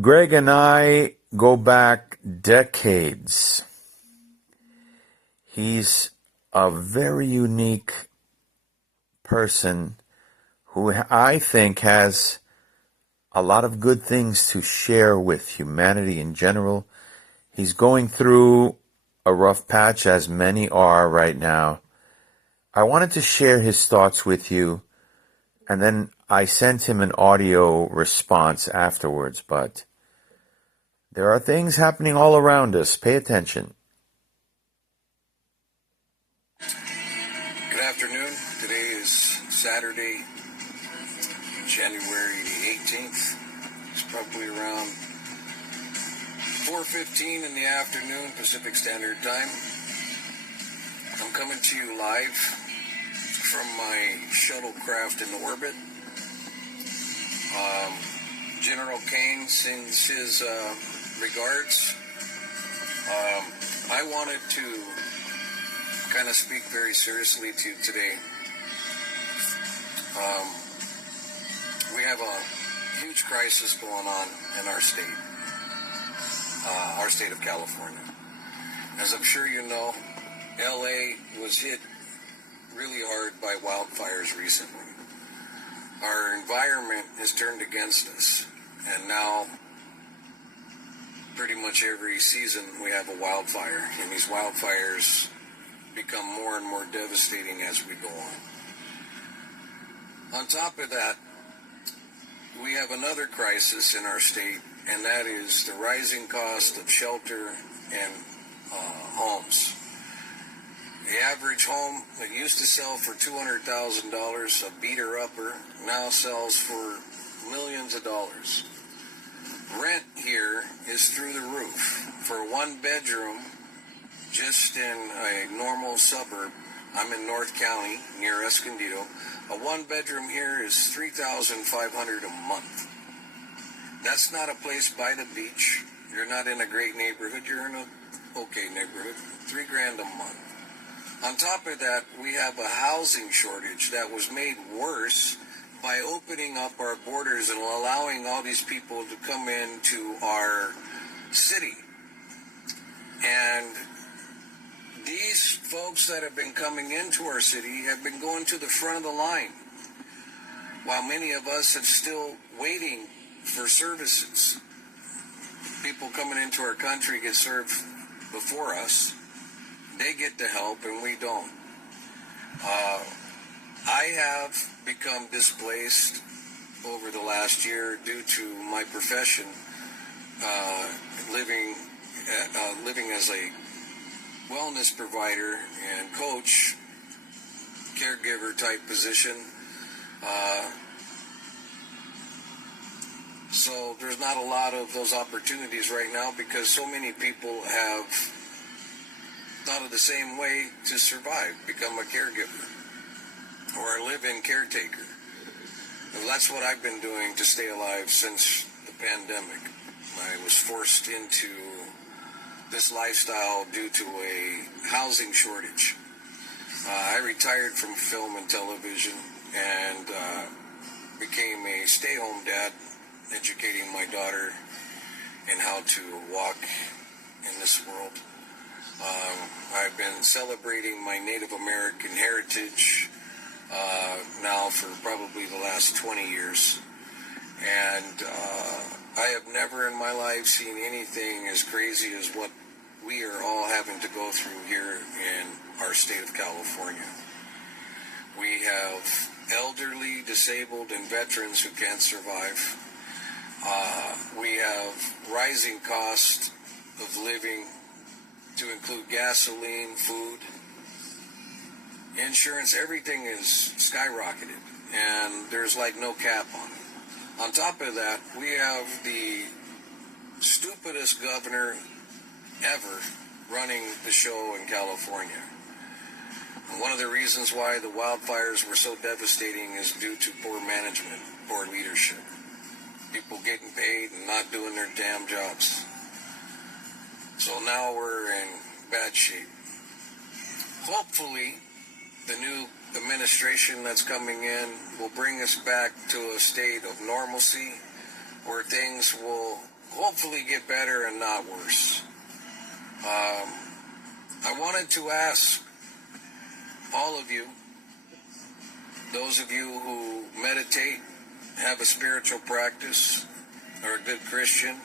Greg and I go back decades. He's a very unique person who I think has a lot of good things to share with humanity in general. He's going through a rough patch, as many are right now. I wanted to share his thoughts with you, and then I sent him an audio response afterwards, but there are things happening all around us. Pay attention. Good afternoon. Today is Saturday, January the 18th. It's probably around 4:15 in the afternoon, Pacific Standard Time. I'm coming to you live from my shuttlecraft in orbit. General Kane sends his regards. I wanted to kind of speak very seriously to you today. We have a huge crisis going on in our state of California. As I'm sure you know, LA was hit really hard by wildfires recently. Our environment has turned against us, and now pretty much every season we have a wildfire, and these wildfires become more and more devastating as we go on. On top of that, we have another crisis in our state, and that is the rising cost of shelter and homes. The average home that used to sell for $200,000, a beater-upper, now sells for millions of dollars. Rent here is through the roof. For one bedroom, just in a normal suburb, I'm in North County, near Escondido, a one-bedroom here is $3,500 a month. That's not a place by the beach. You're not in a great neighborhood. You're in a okay neighborhood. $3,000 a month. On top of that, we have a housing shortage that was made worse by opening up our borders and allowing all these people to come into our city. And these folks that have been coming into our city have been going to the front of the line, while many of us are still waiting for services. People coming into our country get served before us. They get the help and we don't. I have become displaced over the last year due to my profession, living as a wellness provider and coach, caregiver type position. So there's not a lot of those opportunities right now because so many people have thought of the same way to survive, become a caregiver or a live-in caretaker. And that's what I've been doing to stay alive since the pandemic. I was forced into this lifestyle due to a housing shortage. I retired from film and television and became a stay-home dad, educating my daughter in how to walk in this world. I've been celebrating my Native American heritage now for probably the last 20 years. And I have never in my life seen anything as crazy as what we are all having to go through here in our state of California. We have elderly, disabled, and veterans who can't survive. We have rising cost of living to include gasoline, food, insurance. Everything is skyrocketed, and there's like no cap on it. On top of that, we have the stupidest governor ever running the show in California. And one of the reasons why the wildfires were so devastating is due to poor management, poor leadership. People getting paid and not doing their damn jobs. So now we're in bad shape. Hopefully, the new administration that's coming in will bring us back to a state of normalcy where things will hopefully get better and not worse. I wanted to ask all of you, those of you who meditate, have a spiritual practice, are a good Christian,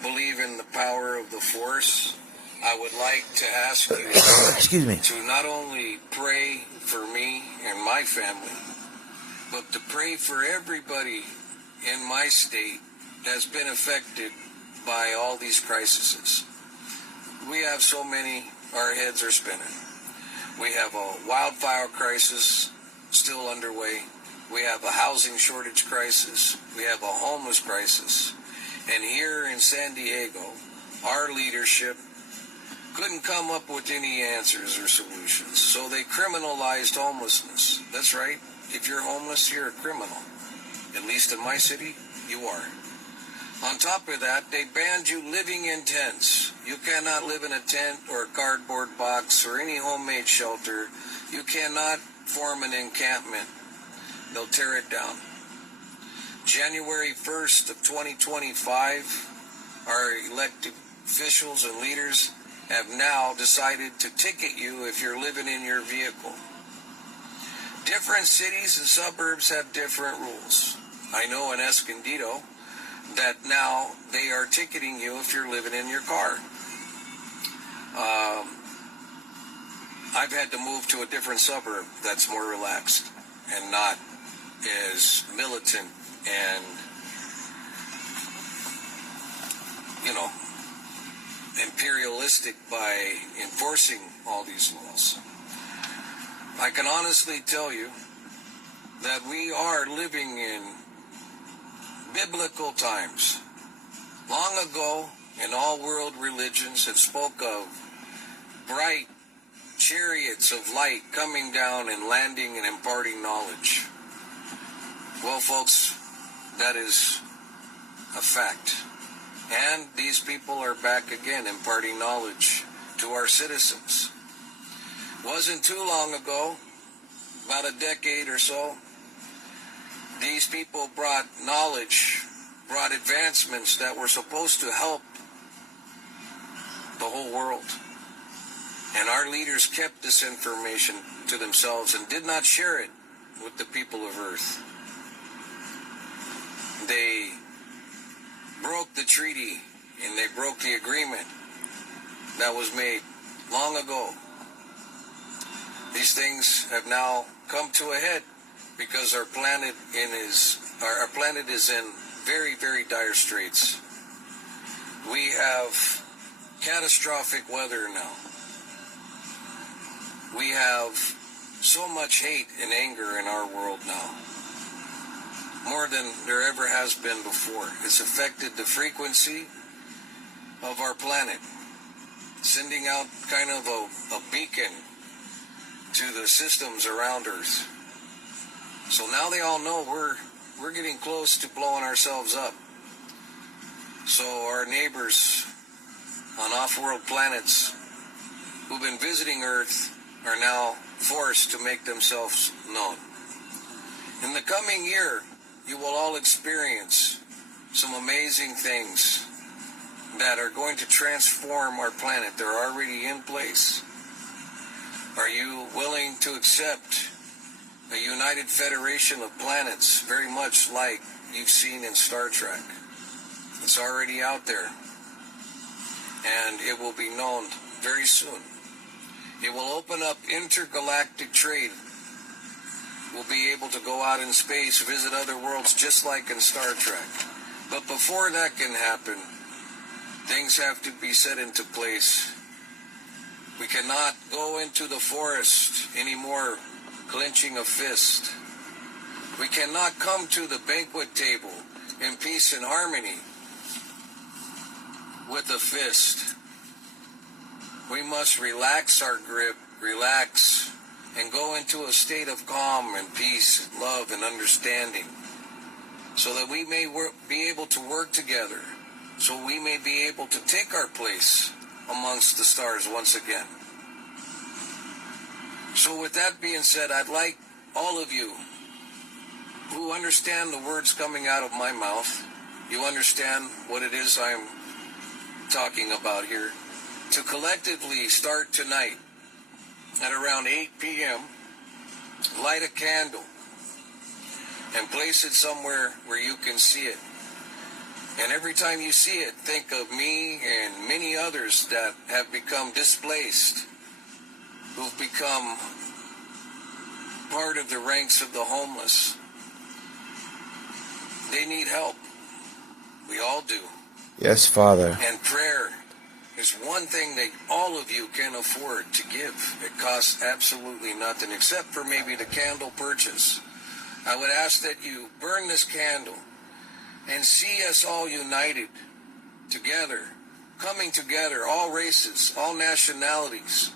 believe in the power of the Force, I would like to ask you Excuse me. to not only pray for me and my family, but to pray for everybody in my state that's been affected by all these crises. We have so many, our heads are spinning. We have a wildfire crisis still underway. We have a housing shortage crisis. We have a homeless crisis. And here in San Diego, our leadership couldn't come up with any answers or solutions. So they criminalized homelessness. That's right. If you're homeless, you're a criminal. At least in my city, you are. On top of that, they banned you living in tents. You cannot live in a tent or a cardboard box or any homemade shelter. You cannot form an encampment. They'll tear it down. January 1st of 2025, our elected officials and leaders have now decided to ticket you if you're living in your vehicle. Different cities and suburbs have different rules. I know in Escondido that now they are ticketing you if you're living in your car. I've had to move to a different suburb that's more relaxed and not as militant and, imperialistic by enforcing all these laws. I can honestly tell you that we are living in biblical times. Long ago, in all world religions have spoke of bright chariots of light coming down and landing and imparting knowledge. Well, folks, that is a fact. And these people are back again imparting knowledge to our citizens. Wasn't too long ago, about a decade or so, these people brought knowledge, brought advancements that were supposed to help the whole world. And our leaders kept this information to themselves and did not share it with the people of Earth. They broke the treaty and they broke the agreement that was made long ago. These things have now come to a head because our planet is in very, very dire straits. We have catastrophic weather now. We have so much hate and anger in our world now, more than there ever has been before. It's affected the frequency of our planet, sending out kind of a beacon to the systems around Earth. So now they all know we're getting close to blowing ourselves up. So our neighbors on off-world planets who've been visiting Earth are now forced to make themselves known. In the coming year, you will all experience some amazing things that are going to transform our planet. They're already in place. Are you willing to accept a united federation of planets, very much like you've seen in Star Trek? It's already out there, and it will be known very soon. It will open up intergalactic trade. We'll be able to go out in space, visit other worlds, just like in Star Trek. But before that can happen, things have to be set into place. We cannot go into the forest anymore clenching a fist. We cannot come to the banquet table in peace and harmony with a fist. We must relax our grip, relax, and go into a state of calm and peace, love, and understanding, so that we may be able to work together, so we may be able to take our place amongst the stars once again. So with that being said, I'd like all of you who understand the words coming out of my mouth, You understand what it is I'm talking about here. To collectively start tonight at around 8 p.m., light a candle and place it somewhere where you can see it. And every time you see it, think of me and many others that have become displaced, who've become part of the ranks of the homeless. They need help. We all do. Yes, Father. And prayer is one thing that all of you can afford to give. It costs absolutely nothing except for maybe the candle purchase. I would ask that you burn this candle and see us all united together, coming together, all races, all nationalities,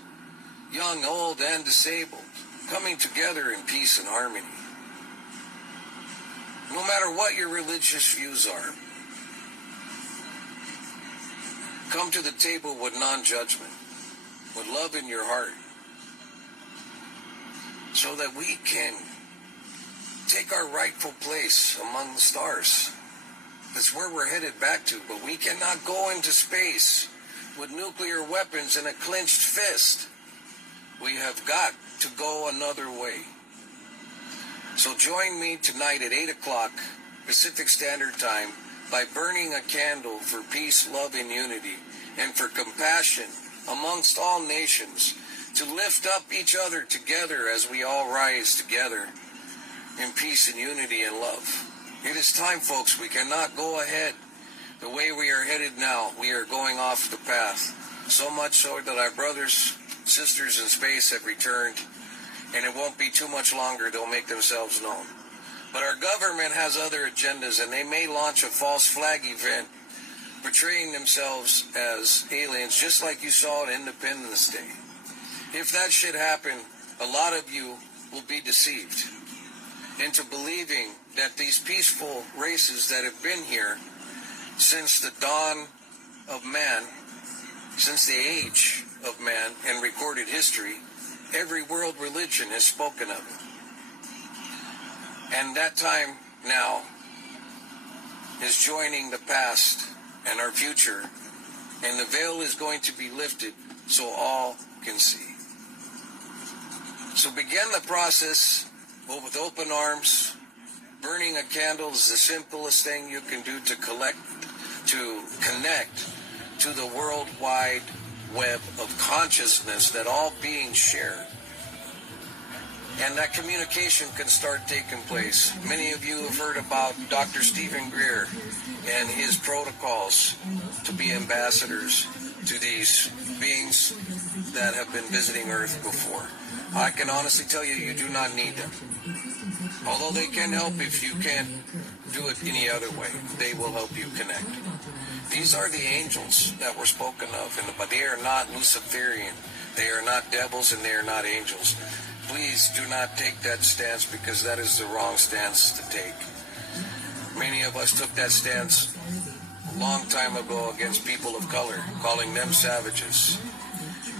young, old, and disabled, coming together in peace and harmony. No matter what your religious views are, come to the table with non-judgment, with love in your heart, so that we can take our rightful place among the stars. That's where we're headed back to, but we cannot go into space with nuclear weapons and a clenched fist. We have got to go another way. So join me tonight at 8 o'clock Pacific Standard Time by burning a candle for peace, love, and unity, and for compassion amongst all nations, to lift up each other together as we all rise together in peace and unity and love. It is time, folks. We cannot go ahead the way we are headed now. We are going off the path. So much so that our brothers, sisters in space have returned, and it won't be too much longer they'll make themselves known. But our government has other agendas, and they may launch a false flag event portraying themselves as aliens, just like you saw at Independence Day. If that should happen, a lot of you will be deceived into believing that these peaceful races that have been here since the dawn of man, since the age of man in recorded history, every world religion has spoken of it. And that time now is joining the past and our future, and the veil is going to be lifted so all can see. So begin the process with open arms. Burning a candle is the simplest thing you can do to connect to the worldwide web of consciousness that all beings share. And that communication can start taking place. Many of you have heard about Dr. Stephen Greer and his protocols to be ambassadors to these beings that have been visiting Earth before. I can honestly tell you, you do not need them. Although they can help if you can't do it any other way. They will help you connect. These are the angels that were spoken of, but they are not Luciferian. They are not devils, and they are not angels. Please do not take that stance, because that is the wrong stance to take. Many of us took that stance a long time ago against people of color, calling them savages.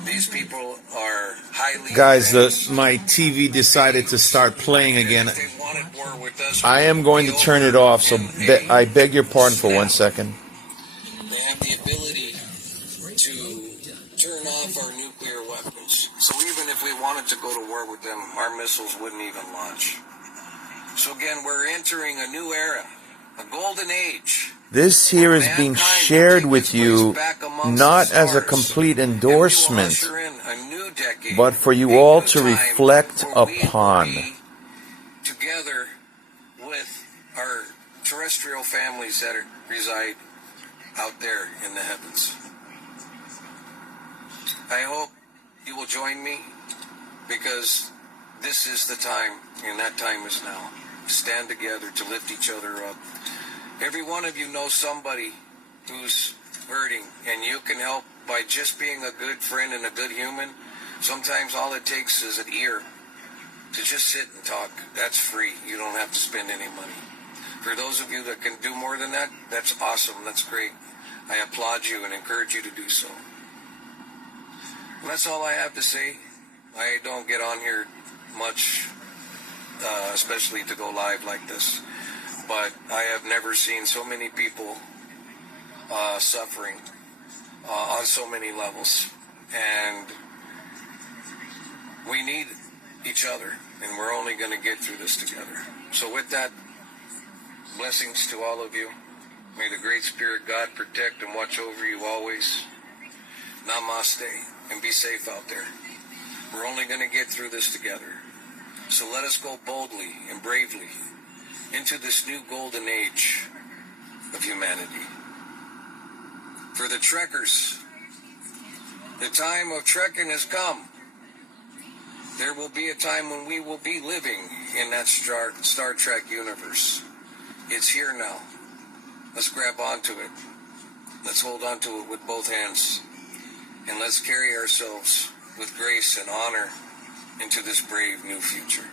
These people are highly... Guys, my TV decided to start playing again. I am going to turn it off, so I beg your pardon for 1 second. They have the ability to turn off our nuclear weapons. So even if we wanted to go to war with them, our missiles wouldn't even launch. So again, we're entering a new era, a golden age. This here is being shared with you not as a complete endorsement, but for you all to reflect upon. Together with our terrestrial families that reside out there in the heavens. I hope you will join me, because this is the time, and that time is now, to stand together, to lift each other up. Every one of you knows somebody who's hurting, and you can help by just being a good friend and a good human. Sometimes all it takes is an ear to just sit and talk. That's free. You don't have to spend any money. For those of you that can do more than that, that's awesome. That's great. I applaud you and encourage you to do so. And that's all I have to say. I don't get on here much, especially to go live like this. but I have never seen so many people suffering on so many levels. And we need each other, and we're only going to get through this together. So with that, blessings to all of you. May the Great Spirit God protect and watch over you always. Namaste, and be safe out there. We're only going to get through this together. So let us go boldly and bravely into this new golden age of humanity. For the trekkers, the time of trekking has come. There will be a time when we will be living in that Star Trek universe. It's here now. Let's grab onto it. Let's hold onto it with both hands. And let's carry ourselves with grace and honor into this brave new future.